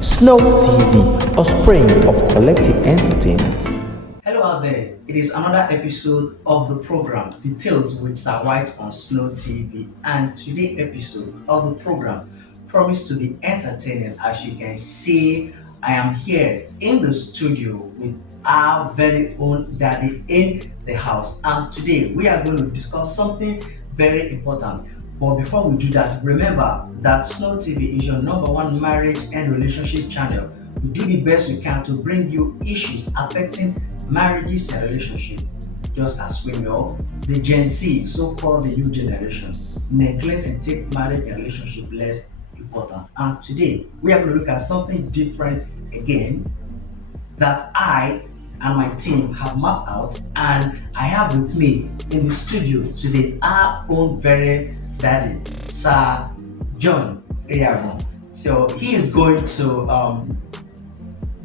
Snow TV, a spring of collective entertainment. Hello out there, it is another episode of the program Details with Sir White on Snow TV, and today's episode of the program promised to be entertaining. As you can see, I am here in the studio with our very own daddy in the house, and today we are going to discuss something very important. But before we do that, remember that Snow TV is your number one marriage and relationship channel. We do the best we can to bring you issues affecting marriages and relationships. Just as we know, the Gen Z, so-called the new generation, neglect and take marriage and relationship less important. And today, we are going to look at something different again that I and my team have mapped out, and I have with me in the studio today our own very daddy, Sir John Iriagon. So he is going to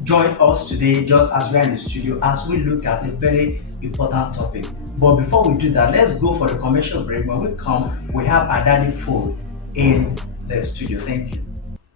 join us today just as we are in the studio as we look at a very important topic. But before we do that, let's go for the commercial break. When we come, we have our daddy food in the studio. Thank you.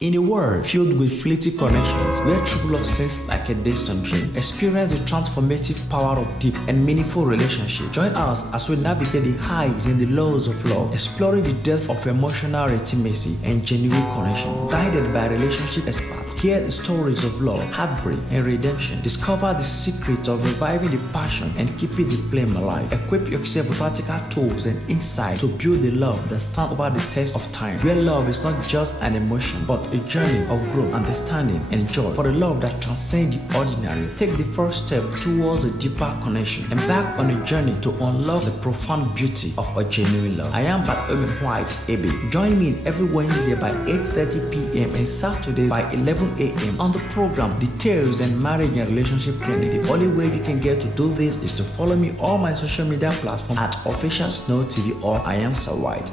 In a world filled with fleeting connections, where true love seems like a distant dream, experience the transformative power of deep and meaningful relationships. Join us as we navigate the highs and the lows of love, exploring the depth of emotional intimacy and genuine connection. Guided by relationship experts, hear the stories of love, heartbreak, and redemption. Discover the secret of reviving the passion and keeping the flame alive. Equip yourself with practical tools and insight to build the love that stands over the test of time. Where love is not just an emotion, but a journey of growth, understanding, and joy. For the love that transcends the ordinary, take the first step towards a deeper connection. Embark on a journey to unlock the profound beauty of a genuine love. I am Bartholomew White, Ebe. Join me every Wednesday by 8:30 p.m. and Saturdays by 11 a.m. on the program Details and Marriage and Relationship Clinic. The only way you can get to do this is to follow me on all my social media platforms at Official Snow TV or I am Sir White.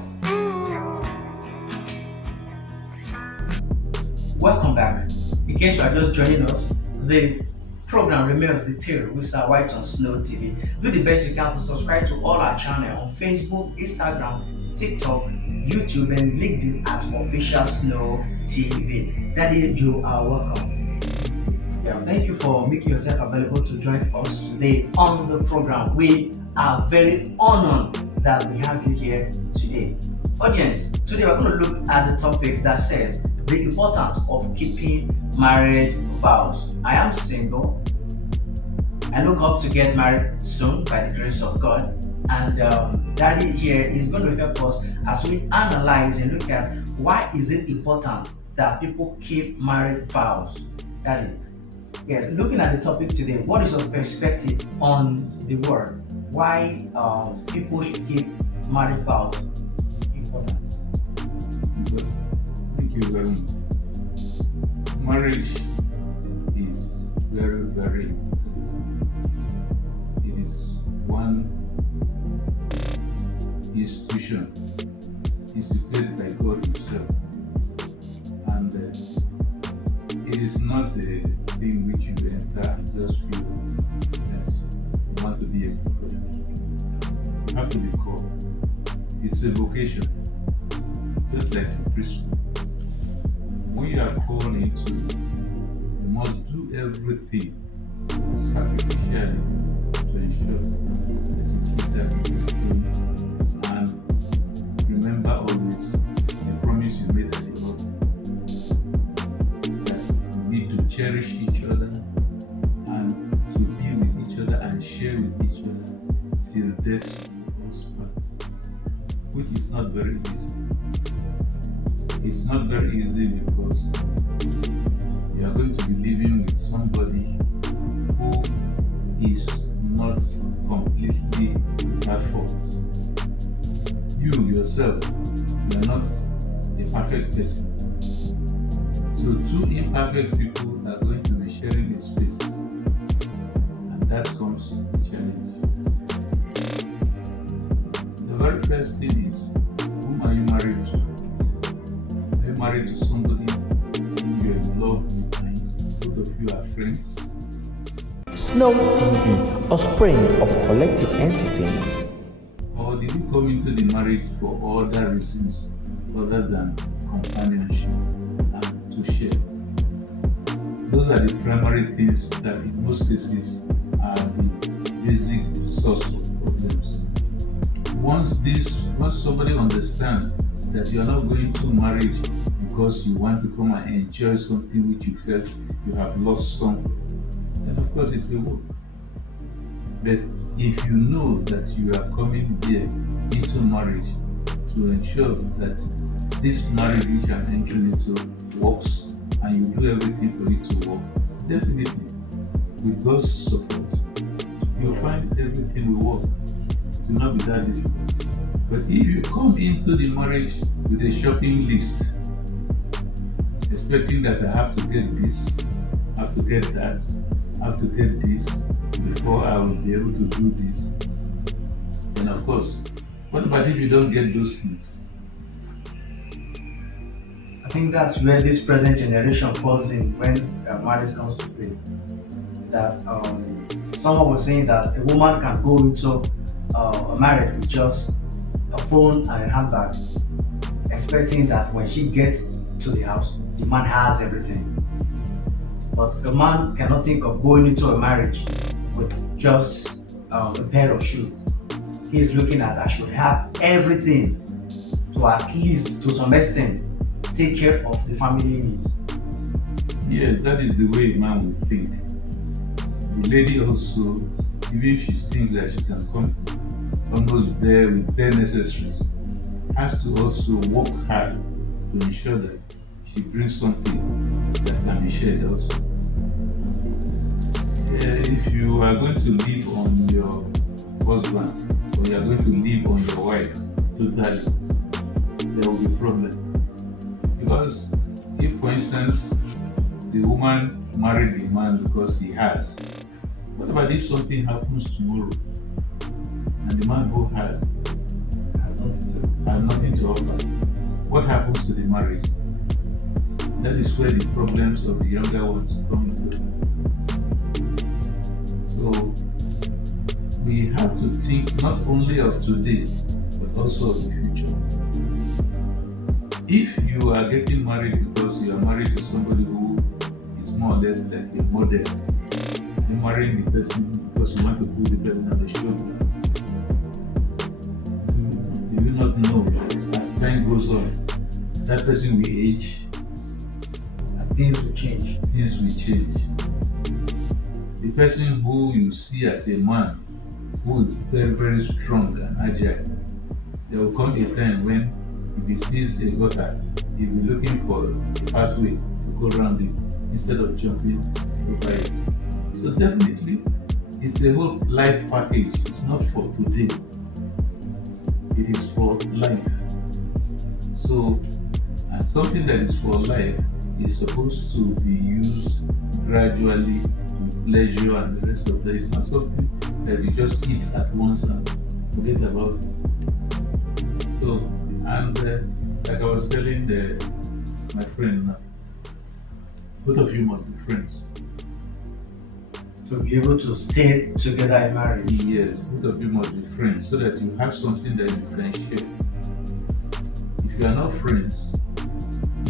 Welcome back. In case you are just joining us, the program remains Detail with Sir White on Snow TV. Do the best you can to subscribe to all our channel on Facebook, Instagram, TikTok, YouTube, and LinkedIn at Official Snow TV. Daddy, you are welcome. Yeah, thank you for making yourself available to join us today on the program. We are very honored that we have you here today. Audience, today we're going to look at the topic that says the importance of keeping marriage vows. I am single. I look up to get married soon by the grace of God. And Daddy here is going to help us as we analyze and look at why is it important that people keep marriage vows. Daddy, yes, looking at the topic today, what is your perspective on the word? Why people should keep marriage vows important? Thank you very much. Marriage is very, very important. It is one institution instituted by God Himself, and it is not a thing which you enter and just feel that you want to be a prophet. You have to be called. It's a vocation, just like a priesthood. When you are called into it, you must do everything sacrificially to ensure that you keep that. And remember always the promise you made at the altar, that you need to cherish each other and to be with each other and share with each other till death do us part, which is not very easy. It's not very easy because you are going to be living with somebody who is not completely without faults. You yourself, you are not a perfect person. So two imperfect people are going to be sharing a space, and that comes the challenge. The very first thing is, whom are you married to? Are you married to somebody whom you are in love with and both of you are friends? Snow TV, a spring of collective entertainment. Or did you come into the marriage for other reasons other than companionship and to share? Those are the primary things that in most cases are the basic source of problems. Once somebody understands that you are not going to marriage because you want to come and enjoy something which you felt you have lost somewhere, then of course it will work. But if you know that you are coming there into marriage to ensure that this marriage which I'm entering into works and you do everything for it to work, definitely with God's support, you'll find everything will work. It will not be that difficult. But if you come into the marriage with a shopping list, expecting that I have to get this, have to get that, have to get this before I will be able to do this, then of course, what about if you don't get those things? I think that's where this present generation falls in when marriage comes to play. That someone was saying that a woman can go into a marriage with just a phone and a handbag, expecting that when she gets to the house, the man has everything. But a man cannot think of going into a marriage with just a pair of shoes. He's looking at I should have everything to at least to some extent take care of the family needs. Yes, that is the way a man will think. The lady also, even if she thinks that she can come almost there with bare necessaries, has to also work hard to ensure that she brings something that can be shared also. If you are going to live on your husband or you are going to live on your wife totally, there will be problem. Because if, for instance, the woman married the man because he has, what about if something happens tomorrow and the man who has nothing to offer? What happens to the marriage? That is where the problems of the younger ones come into. So we have to think not only of today but also of the future. If you are getting married because you are married to somebody who is more or less like a model, you're marrying the person because you want to put the person on the shoulders, do you not know that as time goes on, that person will age, And things will change. things will change. The person who you see as a man who is very, very strong and agile, there will come a time when if he sees a gutter, he'll be looking for a pathway to go around it instead of jumping over it. So definitely, it's a whole life package. It's not for today. It is for life. So, and something that is for life is supposed to be used gradually with pleasure and the rest of that. It's not something that you just eat at once and forget about it. So, and like I was telling my friend now, both of you must be friends. To be able to stay together in marriage. Yes, both of you must be friends so that you have something that you can share. If you are not friends,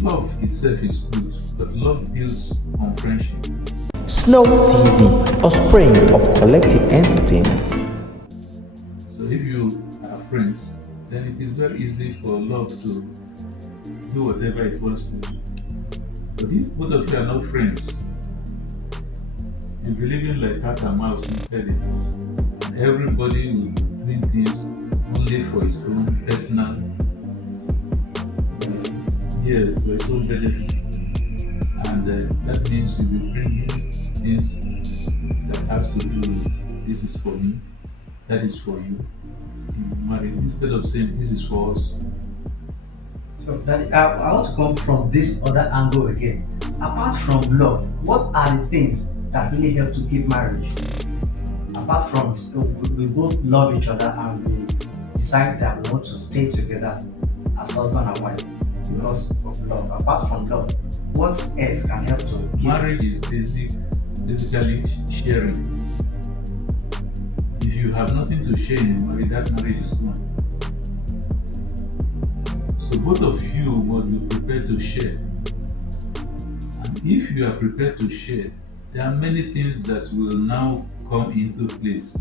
love itself is good, but love builds on friendship. Snow TV, a spring of collective entertainment. So if you are friends, then it is very easy for love to do whatever it wants to do. But if both of you are not friends, you'll be living like cat and mouse inside the house. And everybody will be doing things only for his own personal benefit. Yes, for his own benefit. And that means you'll be bringing things that has to do with this is for me, that is for you in marriage, instead of saying this is for us. So that I want to come from this other angle again. Apart from love, what are the things that really help to keep marriage? Apart from we both love each other and we decide that we want to stay together as husband and wife because of love. Apart from love, what else can help to keep Marriage is basically sharing. If you have nothing to share in marriage, that marriage is gone. So both of you must be prepared to share. And if you are prepared to share, there are many things that will now come into place.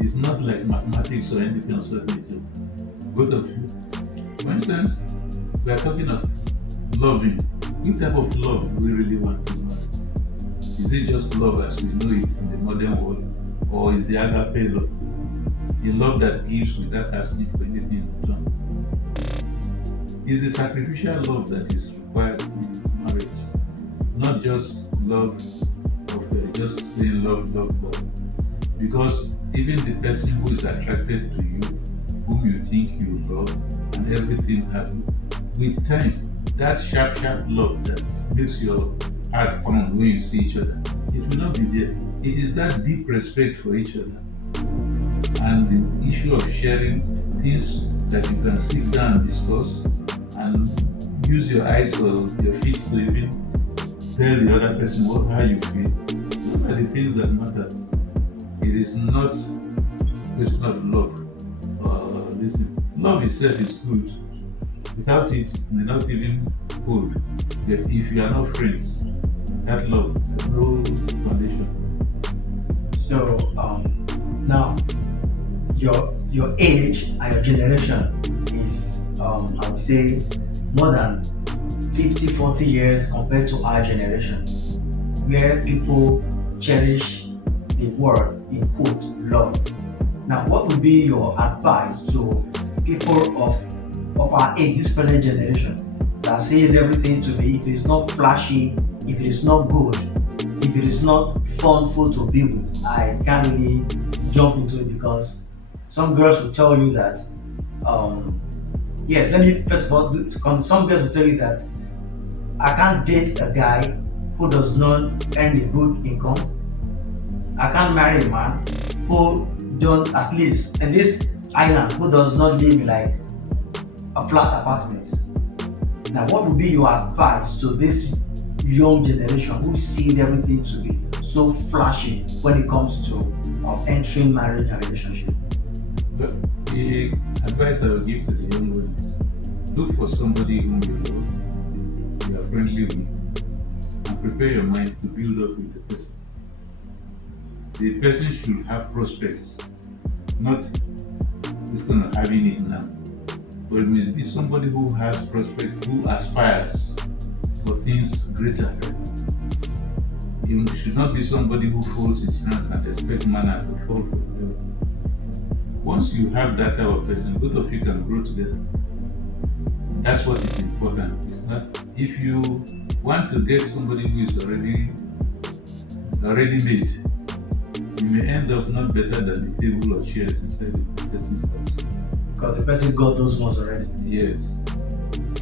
It's not like mathematics or anything of such nature. Both of you. For instance, we are talking of loving. What type of love do we really want to marry? Is it just love as we know it in the modern world? Or is the agape love? The love that gives without asking for anything in return? Is the sacrificial love that is required in marriage? Not just love of just saying love, love, love. Because even the person who is attracted to you, whom you think you love, and everything has, with time, that sharp, sharp love that makes your heart pound when you see each other, it will not be there. It is that deep respect for each other. And the issue of sharing things that you can sit down and discuss and use your eyes or your feet to even tell the other person how you feel. Those are the things that matter. It is not a question of love. Listen, love itself is good. Without it, it may not even hold. But if you are not friends, that love has no foundation. So now your age and your generation is I would say more than 50-40 years compared to our generation, where people cherish the word in quote love. Now, what would be your advice to people of our age, this present generation, that says everything to me, if it's not flashy, if it is not good, if it is not fun food to be with, I can't really jump into it? Because some girls will tell you that, yes, let me first of all, some girls will tell you that I can't date a guy who does not earn a good income. I can't marry a man who don't, at least in this island, who does not live in like a flat apartment. Now, what would be your advice to this young generation who sees everything to be so flashy when it comes to entering marriage and relationship? But the advice I would give to the young ones: look for somebody whom you love, you are friendly with, and prepare your mind to build up with the person. The person should have prospects, not just kind of having it now. But it must be somebody who has prospects, who aspires for things greater. You should not be somebody who folds his hands and expect manna to fall from heaven. Once you have that type of person, both of you can grow together. That's what is important. It's not if you want to get somebody who is already made, you may end up not better than the table or chairs inside the person's house. Because the person got those ones already. Yes.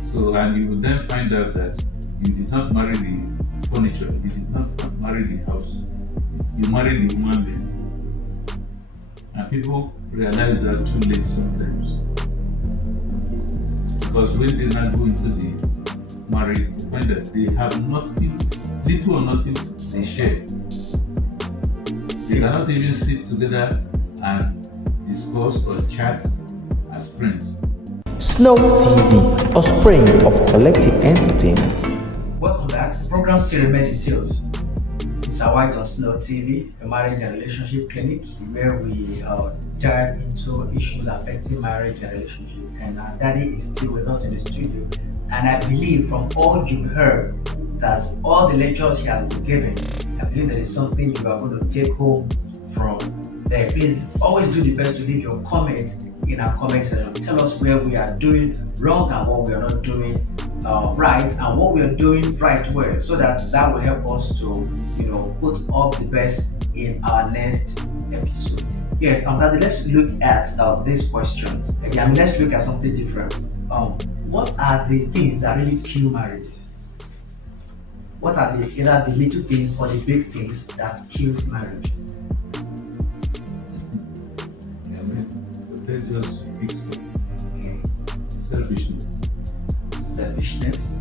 So, and you will then find out that you did not marry the furniture, you did not marry the house, you married the human being. And people realize that too late sometimes. Because when they now go into the marriage, you find that they have nothing, little or nothing they share. They cannot even sit together and discuss or chat as friends. Snow TV, a spring of collective entertainment. Welcome back. The program still remains details. It's a White on Snow TV, a marriage and relationship clinic where we dive into issues affecting marriage and relationship. And our daddy is still with us in the studio. And I believe from all you've heard, that all the lectures he has been given, I believe there is something you are going to take home from there. Please always do the best to leave your comments in our comment section. Tell us where we are doing wrong and what we are not doing right, and what we are doing right well, so that will help us to put up the best in our next episode. Yes, Daddy, let's look at this question again. Let's look at something different. What are the things that really kill marriages? What are either the little things or the big things that kill marriage? Yeah, man. But let's just fix it. Selfishness. Selfishness.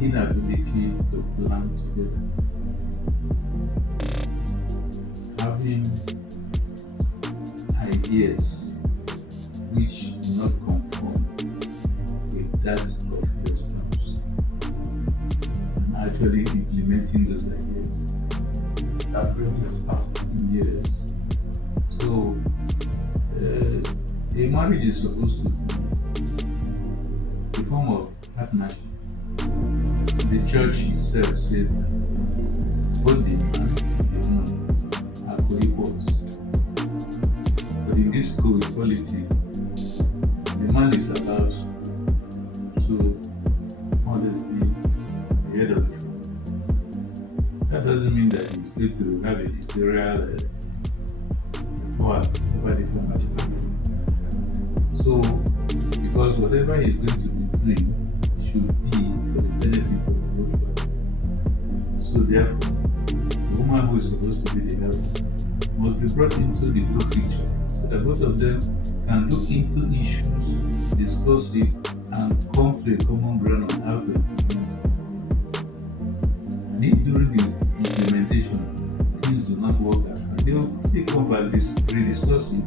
Inability to plan together. Having ideas which do not that of your spouse and actually implementing those ideas. That bring your spouse. Yes. So, a marriage is supposed to be a form of partnership. The church itself says that both the man and the woman are co-equals. But in this co-equality, the man is allowed to always be the head of the family. That doesn't mean that he's going to have a dictatorial power over the family. So, because whatever he's going to be doing should be for the benefit of both families. So, therefore, the woman who is supposed to be the helper must be brought into the whole picture so that both of them can look into issues, discuss it, and come to a common ground on how to implement it. And if during the implementation things do not work as well, they will still come back, rediscuss it,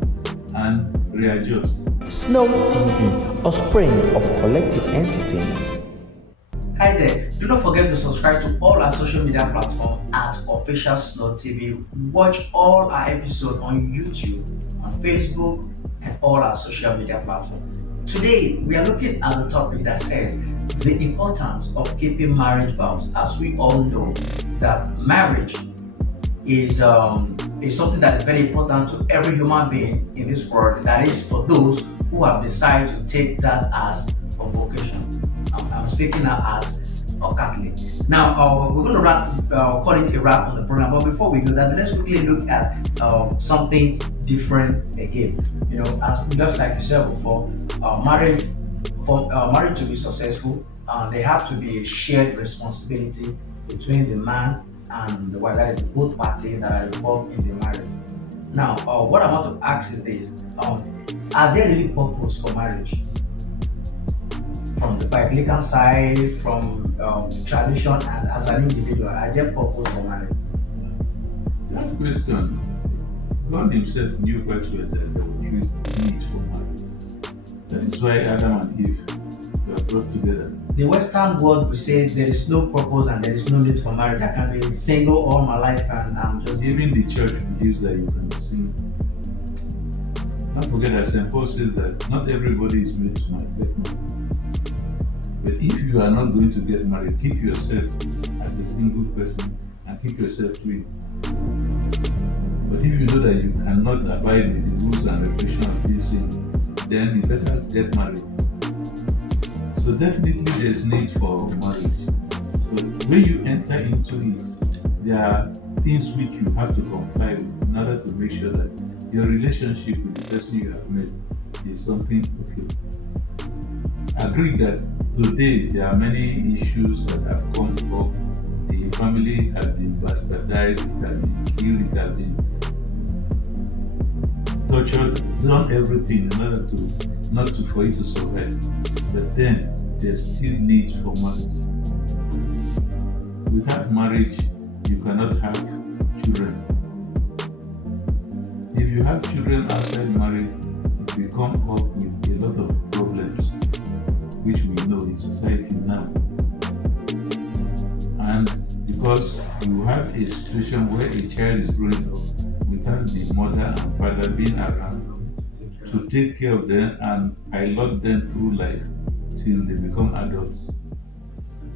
and readjust. Snow TV, a spring of collective entertainment. Hi there. Do not forget to subscribe to all our social media platforms at Official Snow TV. Watch all our episodes on YouTube, on Facebook, and all our social media platforms. Today, we are looking at the topic that says the importance of keeping marriage vows. As we all know, that marriage is something that is very important to every human being in this world. That is for those who have decided to take that as a vocation. I'm speaking now as a Catholic. Now, we're going to call it a wrap on the program. But before we do that, let's quickly look at something different again. You know, as just like you said before, marriage to be successful, there have to be a shared responsibility between the man and the wife. That is both parties that are involved in the marriage. Now, what I want to ask is this: are there really purpose for marriage? From the biblical side, from the tradition, and as an individual, are there purpose for marriage? That question, God Himself knew quite well that there was need for marriage. That is why Adam and Eve were brought together. The Western world will say there is no purpose and there is no need for marriage. I can be single all my life and I'm just. Even the church believes that you can be single. Don't forget that St. Paul says that not everybody is made to get married. But if you are not going to get married, keep yourself as a single person and keep yourself clean. But if you know that you cannot abide with the rules and regulations of this sin, then you better get married. So definitely there's need for marriage. So when you enter into it, there are things which you have to comply with in order to make sure that your relationship with the person you have met is something okay. Agree that today there are many issues that have come up. The family has been bastardized, it has been killed, it has been tortured, done everything in order for you to survive. But then there's still need for marriage. Without marriage, you cannot have children. If you have children outside marriage, you come up with a lot of problems, which we know in society now. And because you have a situation where a child is growing up without the mother and father being around to take care of them and pilot them through life till they become adults.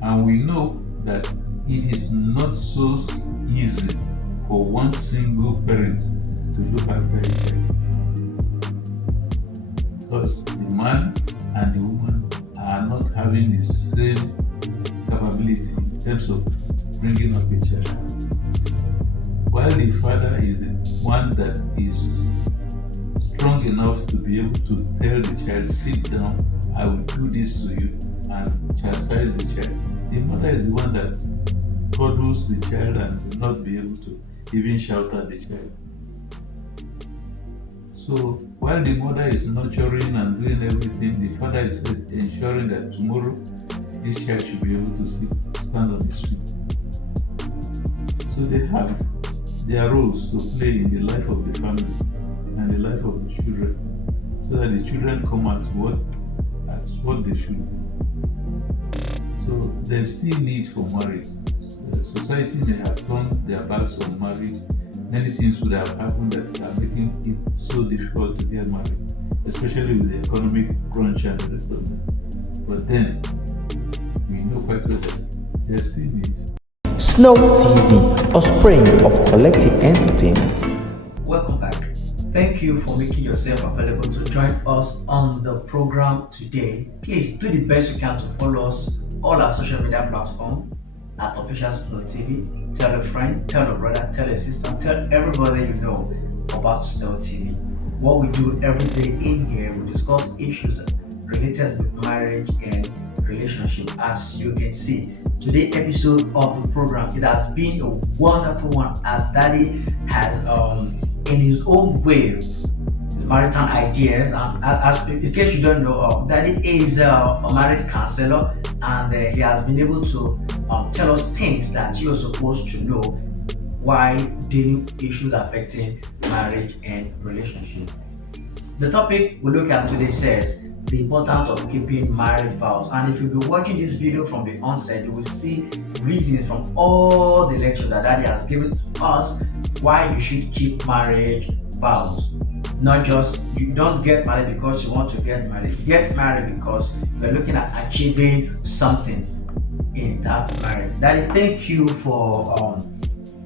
And we know that it is not so easy for one single parent to look after a child. Because the man and the woman are not having the same capability in terms of bringing up a child. While the father is the one that is strong enough to be able to tell the child, sit down, I will do this to you, and chastise the child. The mother is the one that cuddles the child and will not be able to even shout at the child. So while the mother is nurturing and doing everything, the father is ensuring that tomorrow this child should be able to stand on his feet. So they have their roles to play in the life of the family and the life of the children, so that the children come out what That's what they should do. So there's still need for marriage. Society may have turned their backs on marriage. Many things would have happened that are making it so difficult to get married, especially with the economic crunch and the rest of them. But then, we know quite well that there's still need. Snow TV, a spring of collective entertainment. Welcome back. Thank you for making yourself available to join us on the program today. Please do the best you can to follow us all our social media platforms at Official Snow TV. Tell a friend, tell a brother, tell a sister, tell everybody you know about Snow TV. What we do every day in here, we discuss issues related with marriage and relationship. As you can see, today's episode of the program, it has been a wonderful one, as Daddy has in his own way his maritime ideas. And as in case you don't know, Daddy is a marriage counselor, and he has been able to tell us things that you're supposed to know while dealing with issues affecting marriage and relationship. The topic we look at today says the importance of keeping marriage vows. And if you've been watching this video from the onset, you will see reasons from all the lectures that Daddy has given us why you should keep marriage vows. Not just you don't get married because you want to get married. You get married because you're looking at achieving something in that marriage. Daddy, thank you for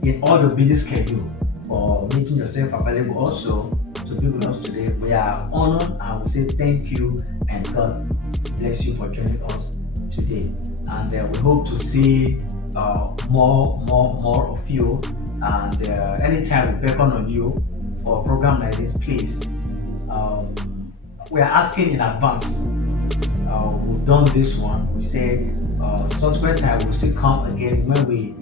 in all the busy schedule for making yourself available also to be with us today. We are honored and we say thank you and God bless you for joining us today. And we hope to see more of you. And anytime we beckon on you for a program like this, please. We are asking in advance. We've done this one. We say subsequent time we'll still come again when we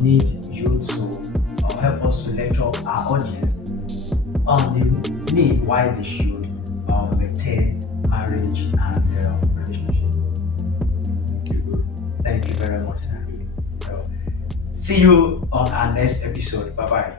need you to help us to lecture our audience on the need why they should maintain marriage and relationship. Thank you very much, sir. See you on our next episode. Bye bye.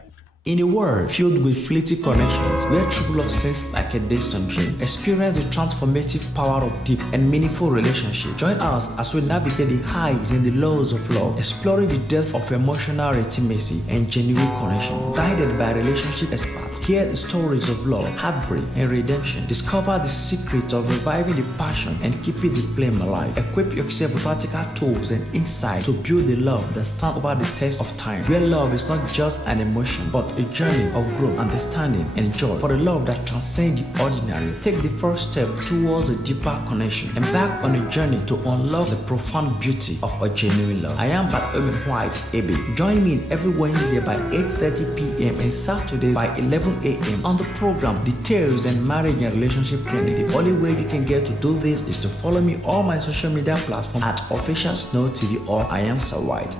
In a world filled with fleeting connections, where true love seems like a distant dream, experience the transformative power of deep and meaningful relationships. Join us as we navigate the highs and the lows of love, exploring the depth of emotional intimacy and genuine connection. Guided by relationship experts, hear the stories of love, heartbreak, and redemption. Discover the secret of reviving the passion and keeping the flame alive. Equip yourself with practical tools and insight to build the love that stands over the test of time, where love is not just an emotion, but a journey of growth, understanding, and joy. For the love that transcends the ordinary, take the first step towards a deeper connection. Embark on a journey to unlock the profound beauty of a genuine love. I am Bartholomew White, Ebe. Join me every Wednesday by 8:30 p.m. and Saturdays by 11 a.m. on the program Details and Marriage and Relationship Clinic. The only way you can get to do this is to follow me on my social media platform at Official Snow TV or I am Sir White.